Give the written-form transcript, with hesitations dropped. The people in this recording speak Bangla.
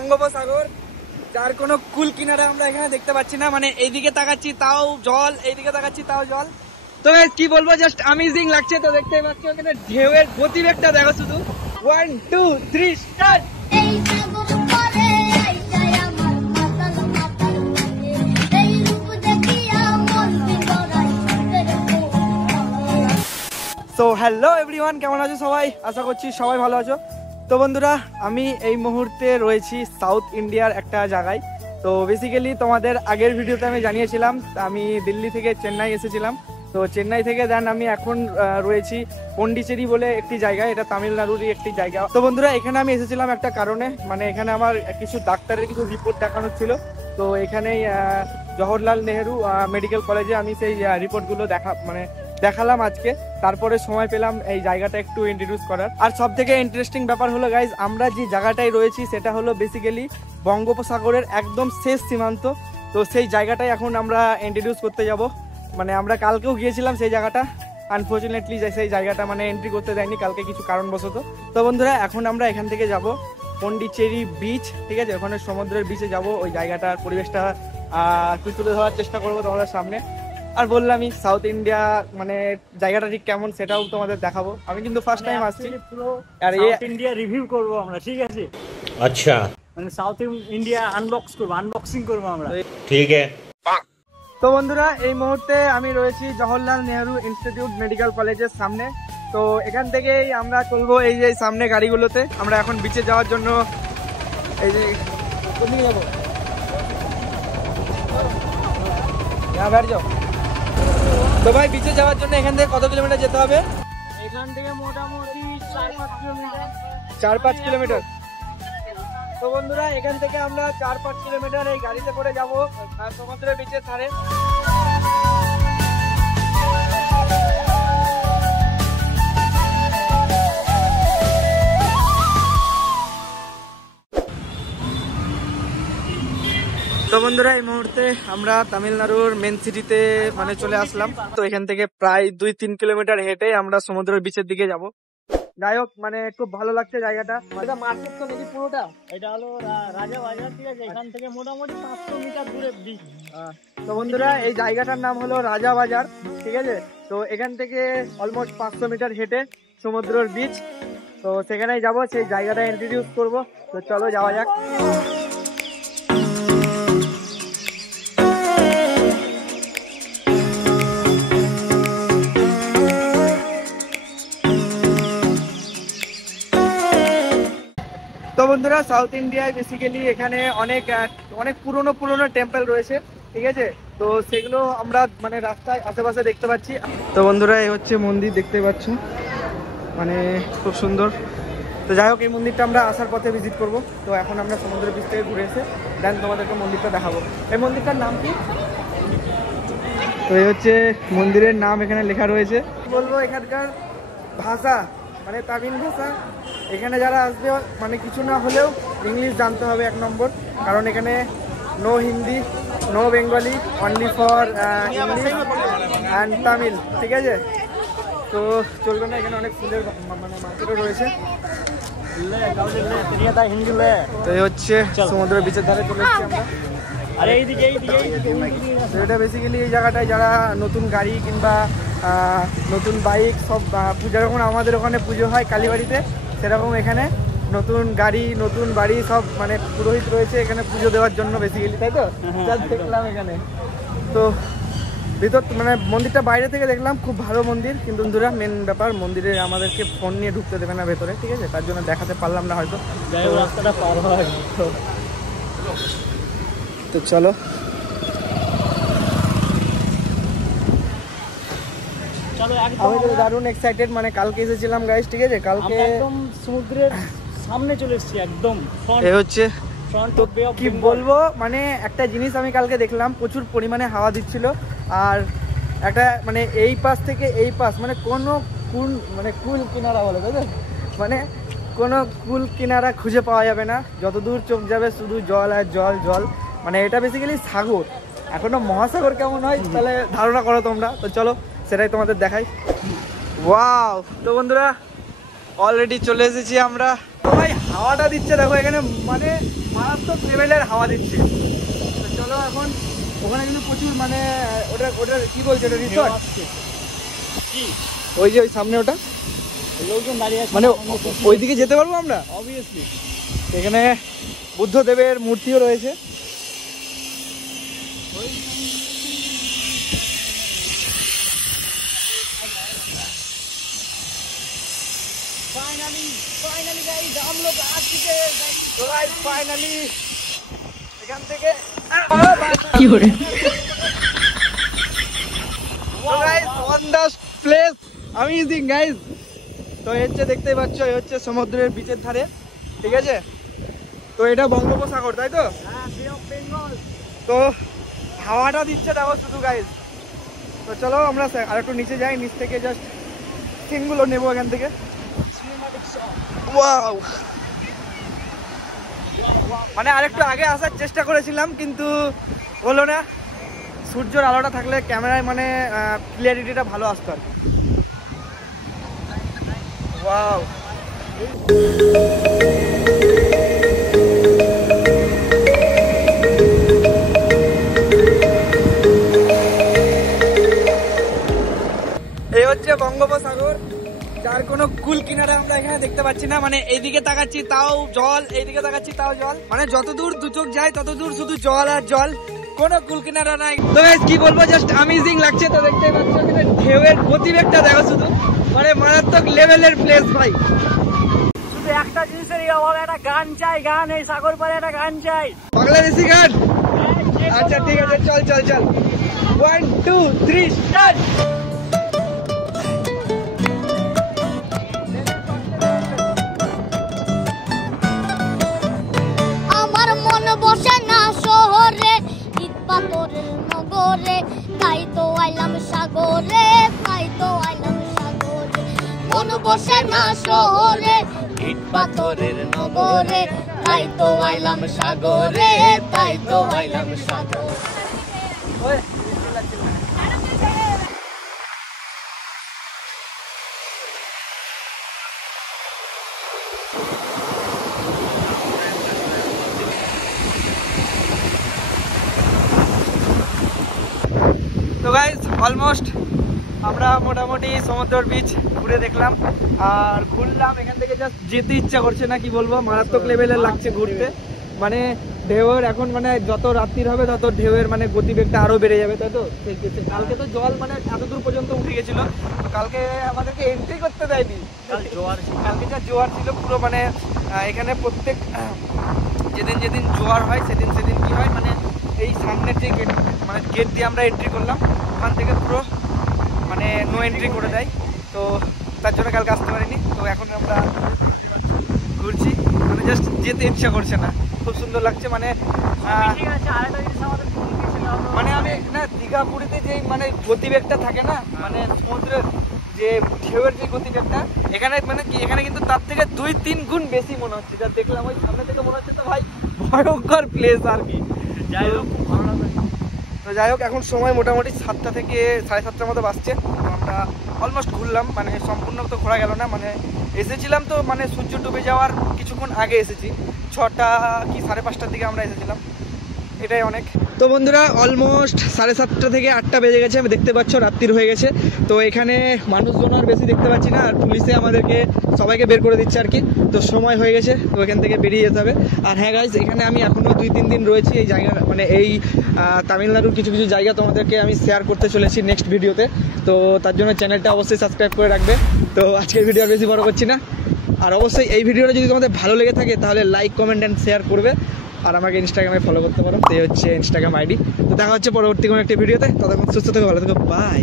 বঙ্গোপসাগর, যার কোনো কুল কিনারা আমরা এখানে দেখতে পাচ্ছি না। মানে এইদিকে তাকাচ্ছি তাও জল, এইদিকে তাকাচ্ছি তাও জল। তো কি বলবো, জাস্ট অ্যামেজিং লাগছে। তো দেখতেই পাচ্ছি ওখানে ঢেউয়ের গতিবেগটা দেখো শুধু। 1 2 3 স্টার্ট। তো হ্যালো এভরিওয়ান, কেমন আছো সবাই? আশা করছি সবাই ভালো আছো। তো বন্ধুরা, আমি এই মুহূর্তে রয়েছি সাউথ ইন্ডিয়ার একটা জায়গায়। তো বেসিক্যালি তোমাদের আগের ভিডিওতে আমি জানিয়েছিলাম আমি দিল্লি থেকে চেন্নাই এসেছিলাম। তো চেন্নাই থেকে দেন আমি এখন রয়েছি পন্ডিচেরি বলে একটি জায়গা, এটা তামিলনাড়ুরই একটি জায়গা। তো বন্ধুরা, এখানে আমি এসেছিলাম একটা কারণে, মানে এখানে আমার কিছু ডাক্তারের কিছু রিপোর্ট দেখানোর ছিল। তো এখানেই জওহরলাল নেহেরু মেডিকেল কলেজে আমি সেই রিপোর্টগুলো দেখালাম আজকে। তারপরে সময় পেলাম এই জায়গাটা একটু ইন্ট্রোডিউস করার। আর সব থেকে ইন্টারেস্টিং ব্যাপার হলো গাইজ, আমরা যে জায়গাটায় রয়েছি সেটা হলো বেসিক্যালি বঙ্গোপসাগরের একদম শেষ সীমান্ত। তো সেই জায়গাটাই এখন আমরা ইন্ট্রোডিউস করতে যাব। মানে আমরা কালকেও গিয়েছিলাম সেই জায়গাটা, আনফর্চুনেটলি সেই জায়গাটা মানে এন্ট্রি করতে দেয়নি কালকে কিছু কারণবশত। তো বন্ধুরা, এখন আমরা এখান থেকে যাব পন্ডিচেরি বিচ, ঠিক আছে? ওখানে সমুদ্রের বিচে যাব, ওই জায়গাটার পরিবেশটা একটু তুলে ধরার চেষ্টা করবো তোমাদের সামনে। আর বললামই সাউথ ইন্ডিয়া মানে জায়গাটা ঠিক কেমন সেটাও তোমাদের দেখাবো। আমি কিন্তু ফার্স্ট টাইম আসছি, আর সাউথ ইন্ডিয়া রিভিউ করব আমরা, ঠিক আছে? আচ্ছা, মানে সাউথ ইন্ডিয়া আনবক্সিং করব আমরা, ঠিক আছে। তো বন্ধুরা, এই মুহূর্তে আমি রয়েছি জওহরলাল নেহেরু ইনস্টিটিউট মেডিকেল কলেজের সামনে। তো এখান থেকেই আমরা চলবো এই যে সামনে গাড়িগুলোতে। আমরা এখন বিচে যাওয়ার জন্য এই যে নিয়ে যাবো। ব্যাট যাও। তো ভাই, বিচে যাওয়ার জন্য এখান থেকে কত কিলোমিটার যেতে হবে? এখান থেকে মোটামুটি 4-5 কিলোমিটার। 4-5 কিলোমিটার। তো বন্ধুরা, এখান থেকে আমরা 4-5 কিলোমিটার এই গাড়িতে করে যাবো সমুদ্রের বিচের ধারে। তো বন্ধুরা, এই মুহূর্তে আমরা তামিলনাড়ুর মেন সিটিতে মানে চলে আসলাম। তো এখান থেকে প্রায় 2-3 কিলোমিটার হেঁটে আমরা সমুদ্রের বিচের দিকে যাব। যাই হোক, মানে খুব ভালো লাগছে জায়গাটা। এটা মার্কেট তো নাকি পুরোটা? এটা হলো রাজা বাজার, ঠিক আছে? এখান থেকে মোটামুটি 500 মিটার দূরে বিচ। তো বন্ধুরা, এই জায়গাটার নাম হলো রাজা বাজার, ঠিক আছে? তো এখান থেকে অলমোস্ট 500 মিটার হেঁটে সমুদ্রের বিচ। তো সেখানেই যাব, সেই জায়গাটা ইন্ট্রোডিউস করব। তো চলো যাওয়া যাক। তো বন্ধুরা, সাউথ ইন্ডিয়ায় বেসিক্যালি এখানে অনেক পুরনো টেম্পল রয়েছে, ঠিক আছে? তো সেগুলো আমরা মানে রাস্তায় আশেপাশে দেখতে পাচ্ছি। তো বন্ধুরা, এই হচ্ছে মন্দির, দেখতে পাচ্ছ, মানে খুব সুন্দর। তো যাই হোক, এই মন্দিরটা আমরা আসার পথে ভিজিট করব। তো এখন আমরা সমুদ্রের বিচ থেকে ঘুরে এসে দেন তোমাদেরকে মন্দিরটা দেখাবো। এই মন্দিরটার নাম কি? তো এই হচ্ছে মন্দিরের নাম, এখানে লেখা রয়েছে। বলবো এখানকার ভাষা মানে তামিল ভাষা। এখানে যারা আসবে মানে কিছু না হলেও ইংলিশ জানতে হবে 1 নম্বর, কারণ এখানে no Hindi, no Bengali, only for English and Tamil, ঠিক আছে? তো চলবে না, এখানে অনেক ফুলের মানে মার্কেটও রয়েছে। তো এই হচ্ছে সমুদ্রের বিচের ধারে চলে এসেছি আমরা। আরে এইদিকে এটা বেসিক্যালি এই জায়গাটায় যারা নতুন গাড়ি কিংবা নতুন বাইক সব পূজা, যখন আমাদের ওখানে পুজো হয় কালীবাড়িতে, সেরকম এখানে নতুন গাড়ি নতুন বাড়ি সব মানে পুরোহিত রয়েছে এখানে পুজো দেওয়ার জন্য বেসিক্যালি, তাই তো? দেখলাম এখানে। তো ভিতর মানে মন্দিরটা বাইরে থেকে দেখলাম, খুব ভালো মন্দির। কিন্তু বন্ধুরা, মেন ব্যাপার মন্দিরে আমাদেরকে ফোন নিয়ে ঢুকতে দেবে না ভেতরে, ঠিক আছে? তার জন্য দেখাতে পারলাম না হয়তো। রাস্তাটা পার হয়। তো চলো। আমি তো দারুণ এক্সাইটেড, মানে কালকে এসেছিলাম গাইস, ঠিক আছে? কালকে একদম সমুদ্রের সামনে চলে এসেছি, একদম এই হচ্ছে। তো কি বলবো, মানে একটা জিনিস আমি কালকে দেখলাম, প্রচুর পরিমাণে হাওয়া দিচ্ছিল। আর একটা মানে এই পাশ থেকে এই পাশ মানে কোনো কুল কিনারা বলে, তাই তো? মানে কোনো কুল কিনারা খুঁজে পাওয়া যাবে না, যতদূর চোখ যাবে শুধু জল আর জল জল। মানে এটা বেসিক্যালি সাগর। এখনো মহাসাগর কেমন হয় তাহলে ধারণা করো তোমরা। তো চলো সেটাই তোমাদের দেখাই। ওয়াও! তো বন্ধুরা, অলরেডি চলে এসেছি আমরা তো ভাই হাওয়াটা দিচ্ছে দেখো এখানে, মানে মারাত্মক লেভেলের হাওয়া দিচ্ছে। তো চলো এখন ওখানে কিন্তু প্রচুর মানে ওটা ওটা কি বলছে, ওটা রিসর্ট কি ওই যে ওই সামনে ওটা, লোকজন দাঁড়িয়ে আছে মানে ওইদিকে যেতে পারবো আমরা? অবভিয়াসলি। এখানে বুদ্ধদেবের মূর্তিও রয়েছে। फाइनली गाइस हम लोग आ चुके हैं। तो गाइस फाइनली এখান থেকে কি হলো, তো guys on the place amazing guys. তো এই হচ্ছে দেখতেই পাচ্ছ, এই হচ্ছে সমুদ্রের বিচের ধারে, ঠিক আছে? তো এটা বঙ্গোপসাগর, তাই তো? হ্যাঁ, বে অফ বেঙ্গল। তো হাওয়াটা দিচ্ছে দেখো শুধু গাইস। তো চলো আমরা আরেকটু নিচে যাই, নিচ থেকে জাস্ট সিনগুলো নেবো এখান থেকে। ওয়াও, মানে আরেকটু আগে আসার চেষ্টা করেছিলাম কিন্তু হলো না। সূর্যের আলোটা থাকলে ক্যামেরায় মানে ক্লিয়ারিটিটা ভালো আসতো আর কি। ওয়াও, এই হচ্ছে বঙ্গোপসাগর, যার কোনো কুল কিনারা আমরা এখানে দেখতে পাচ্ছি না। মানে এইদিকে তাকাচ্ছি তাও জল, এইদিকে তাকাচ্ছি তাও জল, মানে যতদূর দু চোখ যায় ততদূর শুধু জল আর জল, কোনো কুল কিনারা নাই। তো কি বলবো, জাস্ট অ্যামেজিং লাগছে। তো দেখতেই পাচ্ছ কিন্তু ঢেউয়ের গতিবেগটা দেখো শুধু, মানে মারাত্মক লেভেলের প্লেস ভাই। শুধু একটা জিনিসেরই অভাব, একটা গান চাই, গান এই সাগর পারে একটা গান চাই, বাংলাদেশি গান। আচ্ছা ঠিক আছে, চল চল চল, 1 2 3 স্টার্ট। আমার মন বসে না শহরে, ইট পাথরের নগরে, তাই তো আইলাম সাগরে, তাই তো আইলাম সাগরে। মন বসে না শহরে, ইট পাথরের নগরে, তাই তো আইলাম সাগরে, তাই তো আইলাম সাগরে। তো গাইস অলমোস্ট আমরা মোটামুটি সমুদ্র বিচ ঘুরে দেখলাম আর ঘুরলাম। এখান থেকে জাস্ট যেতে ইচ্ছা করছে না, কি বলবো, মারাত্মক লেভেলের লাগছে ঘুরতে। মানে ঢেউয়ের এখন মানে যত রাত্রির হবে তত ঢেউয়ের মানে গতিবেগটা আরো বেড়ে যাবে, তাই তো? কালকে তো জল মানে এতদূর পর্যন্ত উঠে গেছিল, কালকে আমাদেরকে এন্ট্রি করতে দেয়নি। কালকে যা জোয়ার ছিল পুরো, মানে এখানে প্রত্যেক যেদিন যেদিন জোয়ার হয় সেদিন সেদিন কি হয়, মানে এই সামনের যে গেট, মানে গেট দিয়ে আমরা এন্ট্রি করলাম, ওখান থেকে পুরো মানে নো এন্ট্রি করে দেয়। তো তার জন্য কালকে আসতে পারিনি। তো এখন আমরা ঘুরছি, মানে জাস্ট যেতে ইচ্ছা করছে না, খুব সুন্দর লাগছে। মানে ঠিক আছে, আরেকটা জিনিস আমাদের মানে আমি না দীঘা পুরীতে যে মানে গতিবেগটা থাকে না, মানে সমুদ্রের যে ঢেউয়ের যে গতিবেগটা, এখানে মানে কি এখানে কিন্তু তার থেকে 2-3 গুণ বেশি মনে হচ্ছে। যা দেখলাম ওই সামনে থেকে মনে হচ্ছে তো ভাই ভয়ঙ্কর প্লেস আর কি। যাই হোক, ভালো লাগবে। তো যাই হোক, এখন সময় মোটামুটি 7টা থেকে 7:30টার মতো বাজছে। তো আমরা অলমোস্ট ঘুরলাম, মানে সম্পূর্ণ তো ঘোরা গেল না। মানে এসেছিলাম তো মানে সূর্য ডুবে যাওয়ার কিছুক্ষণ আগে এসেছি, 6টা কি 5:30টার দিকে আমরা এসেছিলাম, এটাই অনেক। তো বন্ধুরা অলমোস্ট 7:30টা থেকে 8টা বেজে গেছে, আমি দেখতে পাচ্ছ রাত্রির হয়ে গেছে। তো এখানে মানুষজন আর বেশি দেখতে পাচ্ছি না, আর পুলিশে আমাদেরকে সবাইকে বের করে দিচ্ছে আর কি। তো সময় হয়ে গেছে, তো এখান থেকে বেরিয়ে যেতে হবে। আর হ্যাঁ গাইজ, এখানে আমি এখনও 2-3 দিন রয়েছি এই জায়গা, মানে এই তামিলনাড়ুর কিছু কিছু জায়গা তোমাদেরকে আমি শেয়ার করতে চলেছি নেক্সট ভিডিওতে। তো তার জন্য চ্যানেলটা অবশ্যই সাবস্ক্রাইব করে রাখবে। তো আজকের ভিডিও আর বেশি বড় করছি না। আর অবশ্যই এই ভিডিওটা যদি তোমাদের ভালো লেগে থাকে তাহলে লাইক, কমেন্ট অ্যান্ড শেয়ার করবে। আর আমাকে ইনস্টাগ্রামে ফলো করতে পারো, তো এই হচ্ছে ইনস্টাগ্রাম আইডি। তো দেখা হচ্ছে পরবর্তী কোনো একটা ভিডিওতে। ততক্ষণ সুস্থ থেকো, ভালো থেকো, বাই।